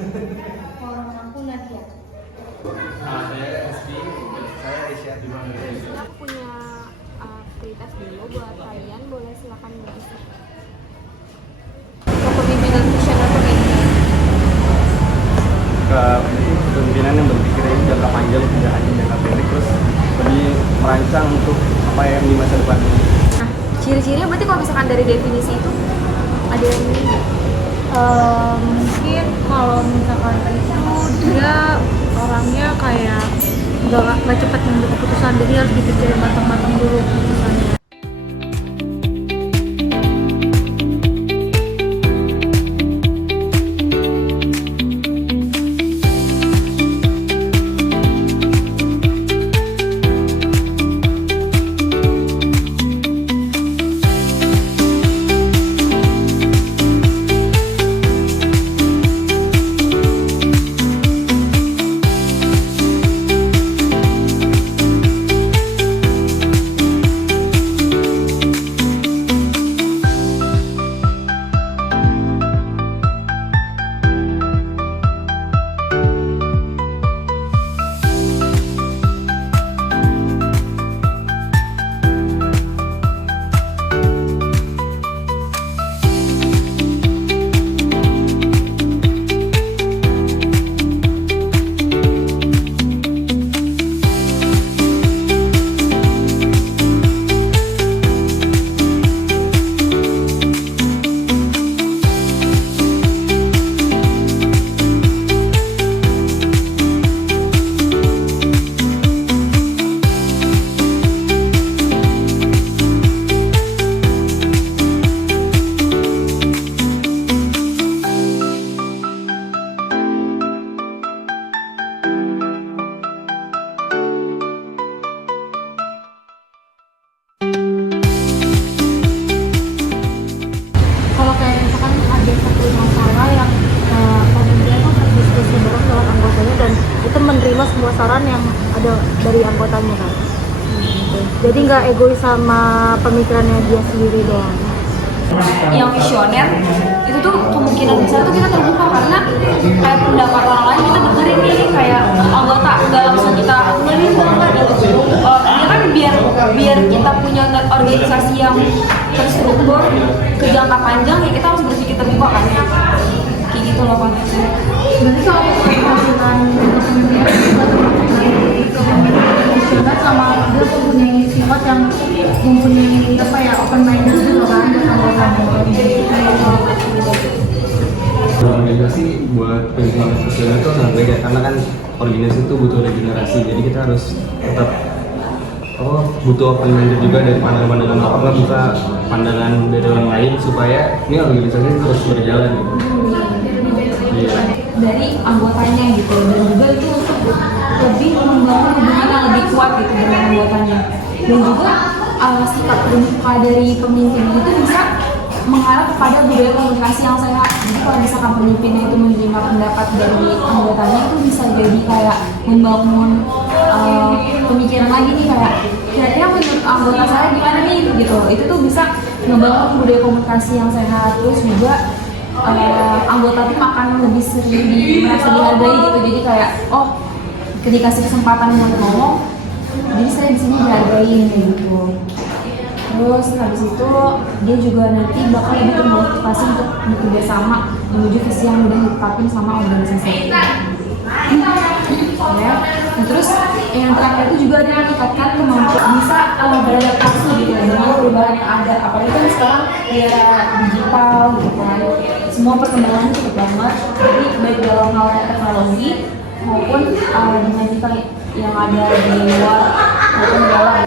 Orang aku Nadia. Saya Rizky, saya Aisyah di mana? Kita punya aktivitas dulu buat kalian, boleh silakan berisi. Kepemimpinan visioner pemimpin. Kepemimpinan yang berpikir jangka panjang, tidak hanya jangka pendek, terus lebih merancang untuk apa yang di masa depan. Nah, ciri-cirinya berarti kalau misalkan dari definisi itu ada yang ini nggak? Mungkin kalau misalkan itu dia orangnya kayak nggak cepat mengambil keputusan, jadi harus dipikirin matang-matang dulu keputusannya. Kalau kayak misalkan ada satu masalah yang pemimpin itu harus diskusi bareng dengan anggotanya dan itu menerima semua saran yang ada dari anggotanya kan. Gitu. Jadi nggak egois sama pemikirannya dia sendiri doang. Yang visioner itu tuh kemungkinan besar tuh kita terbuka karena kayak pendapat orang lain kita dengerin nih kayak anggota nggak langsung kita dengerin banget gitu. Ini kan biar kita punya organisasi yang terstruktur ke jangka panjang ya kita harus berpikir terbuka kan kayak gitu loh konteksnya. Berarti kalau keberhasilan kepemimpinan juga termasuk dari kepemimpinan visioner sama dia mempunyai sifat yang mempunyai apa ya open minded juga kan buat anggotanya. Organisasi buat pemimpinan sosial itu sangat baik ya, karena kan organisasi itu butuh regenerasi, jadi kita harus tetap butuh open minded juga dari pandangan-pandangan orang, buka pandangan dari orang lain supaya ini organisasi terus berjalan gitu. Iya. Dari anggotanya gitu dan juga itu untuk lebih membangun hubungan yang lebih kuat gitu dengan anggotanya dan juga sikap terbuka dari pemimpin itu bisa mengarah kepada budaya komunikasi yang sehat. Jadi kalau misalkan pemimpinnya itu menerima pendapat dari anggotanya itu bisa jadi kayak membangun pemikiran lagi nih kayak kira-kira menurut anggota saya gimana nih gitu. Itu tuh bisa membangun budaya komunikasi yang sehat, terus juga anggota tim akan lebih sering merasa dihargai gitu. Jadi kayak ketika dikasih kesempatan buat ngomong, jadi saya di sini dihargain kayak gitu. Terus habis itu dia juga nanti bakal lebih termotivasi untuk bekerja sama menuju visi yang udah ditetapin sama organisasi. Ya. Nah, terus yang terakhir itu juga dia meningkatkan kemampuan bisa beradaptasi gitu dengan perubahan yang ada. Apalagi kan sekarang era digital gitu kan, semua perkembangannya cepet banget. Jadi baik dalam hal teknologi maupun dinamika yang ada di luar maupun di dalam.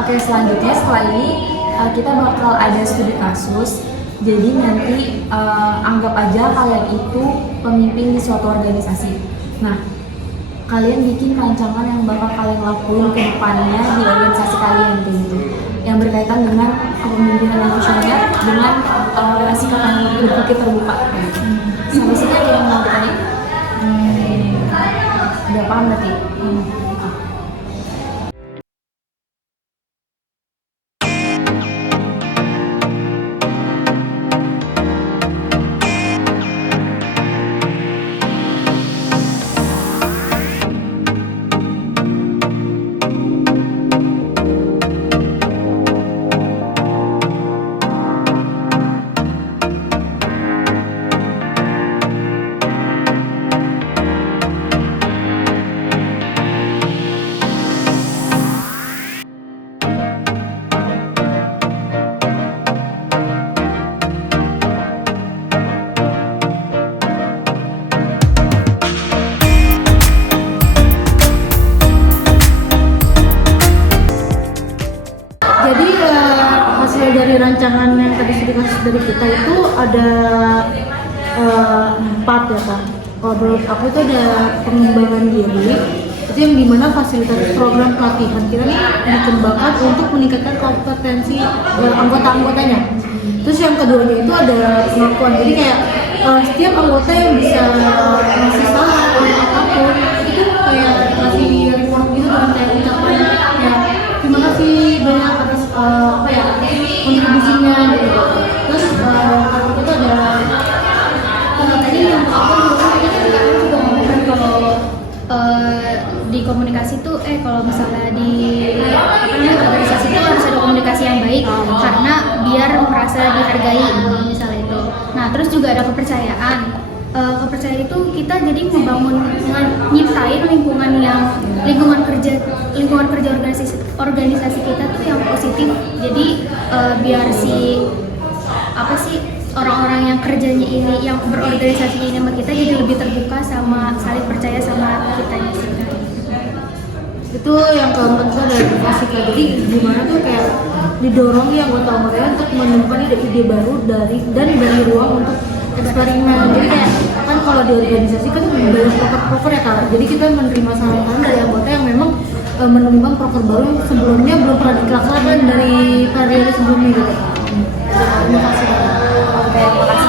Oke, selanjutnya setelah ini kita bakal ada studi kasus. Jadi nanti anggap aja kalian itu pemimpin di suatu organisasi. Nah, kalian bikin rancangan yang bakal kalian lakuin ke depannya di organisasi kalian kayak gitu. Yang berkaitan dengan kepemimpinan yang visioner dengan sikap yang berpikir terbuka. Sampai sini aja yang mau bertanya. Udah paham berarti? Jadi hasil dari rancangan yang tadi sudah dikasih dari kita itu ada 4 ya Kak. Kalau menurut aku itu ada pengembangan diri, itu yang dimana fasilitas program pelatihan kita nih dikembangkan untuk meningkatkan kompetensi anggota-anggotanya. Terus yang keduanya itu ada pengakuan, jadi kayak setiap anggota yang bisa ngasih saran atau apapun itu kayak ngasih report gitu dengan kayak ucapan ya terima kasih banyak atas kontribusinya gitu. Terus kalau itu ada Tadi yang aku juga ngomongin kalau di komunikasi tuh kalau misalnya di organisasi itu harus ada komunikasi yang baik karena biar merasa dihargai misalnya itu. Nah terus juga ada kepercayaan. Kepercayaan itu kita jadi membangun nyiptain lingkungan kerja organisasi kita tuh yang positif. Jadi biar orang-orang yang kerjanya ini, yang berorganisasi ini sama kita jadi lebih terbuka sama saling percaya sama kitanya sendiri. itu yang keempat itu ada edukasi Kak. Jadi gimana tuh kayak didorong ya anggota-anggotanya untuk menemukan ide-ide baru dan beri ruang untuk eksperimen. Jadi kayak kan kalau di organisasi kan banyak proker-proker ya Kak. Jadi kita menerima saran-saran dari anggota yang memang menemukan proker baru yang sebelumnya belum pernah dilaksanakan dari periode sebelumnya gitu Kak. Terima kasih Kak. Oke, makasih